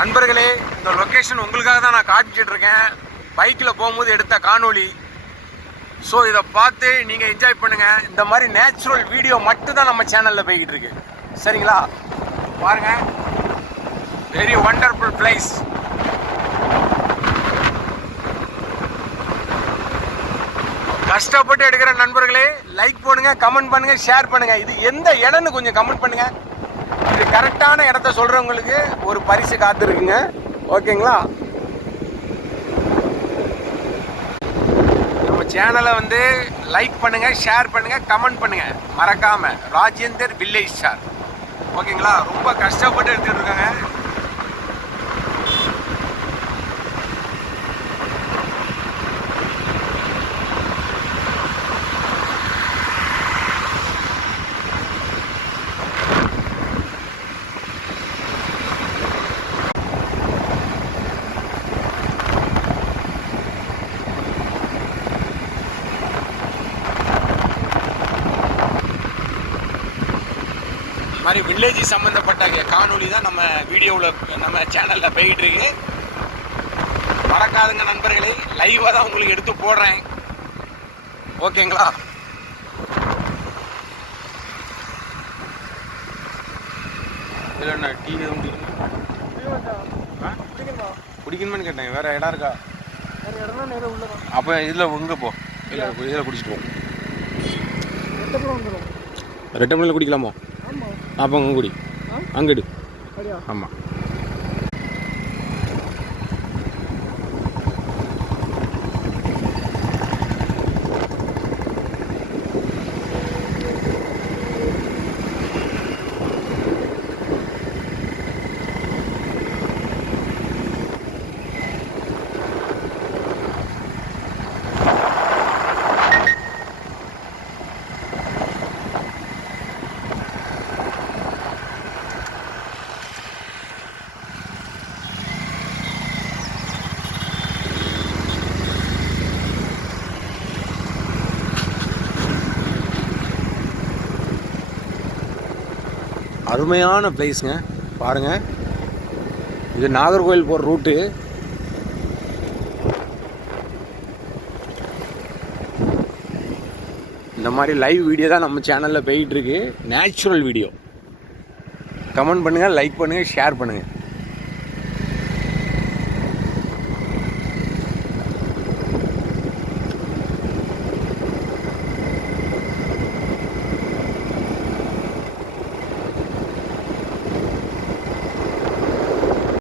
நண்பர்களே, இந்த லொக்கேஷன் உங்களுக்காக தான் நான் காட்டிட்டு இருக்கேன். பைக்கில் போகும்போது எடுத்த காணொளி. ஸோ இதை பார்த்து நீங்கள் என்ஜாய் பண்ணுங்கள். இந்த மாதிரி நேச்சுரல் வீடியோ மட்டும் தான் நம்ம சேனலில் போய்கிட்டு இருக்கு. சரிங்களா? பாருங்கள், வெரி வண்டர்ஃபுல் பிளேஸ். கஷ்டப்பட்டு எடுக்கிற நண்பர்களே, லைக் பண்ணுங்க, கமெண்ட் பண்ணுங்க, ஷேர் பண்ணுங்க. இது எந்த இடம்னு கொஞ்சம் கமெண்ட் பண்ணுங்க. இது கரெக்டான இடத்த சொல்றவங்களுக்கு ஒரு பரிசு காத்திருக்குங்க. ஓகேங்களா? நம்ம சேனலை வந்து லைக் பண்ணுங்க, ஷேர் பண்ணுங்க, கமெண்ட் பண்ணுங்க மறக்காம. Rajender village star. ஓகேங்களா? ரொம்ப கஷ்டப்பட்டு எடுத்துட்டு இருக்காங்க. மாதிரி வில்லேஜ் சம்மந்தப்பட்ட காணொலி தான் நம்ம வீடியோவில் நம்ம சேனலில் போயிட்டு இருக்கு. மறக்காதுங்க நண்பர்களே, லைவாக தான் உங்களுக்கு எடுத்து போடுறேன். ஓகேங்களா? இல்லைண்ணா, டீ எதுவும் குடிக்கணுமான்னு கேட்டேன். வேற இடம் இருக்கா? அப்போ இதில் உங்க போ, இல்லை இதில் குடிச்சிட்டு போ. ரெட்டமலையில் குடிக்கலாமோ? அப்போ அங்கே குடி, அங்கடி. ஆமாம். அருமையான பிளேஸுங்க. பாருங்கள், இது நாகர்கோவில் போகிற ரூட்டு. இந்த மாதிரி லைவ் வீடியோ தான் நம்ம சேனலில் போயிட்டுருக்கு. Natural video. கமெண்ட் பண்ணுங்கள், லைக் பண்ணுங்கள், ஷேர் பண்ணுங்கள்.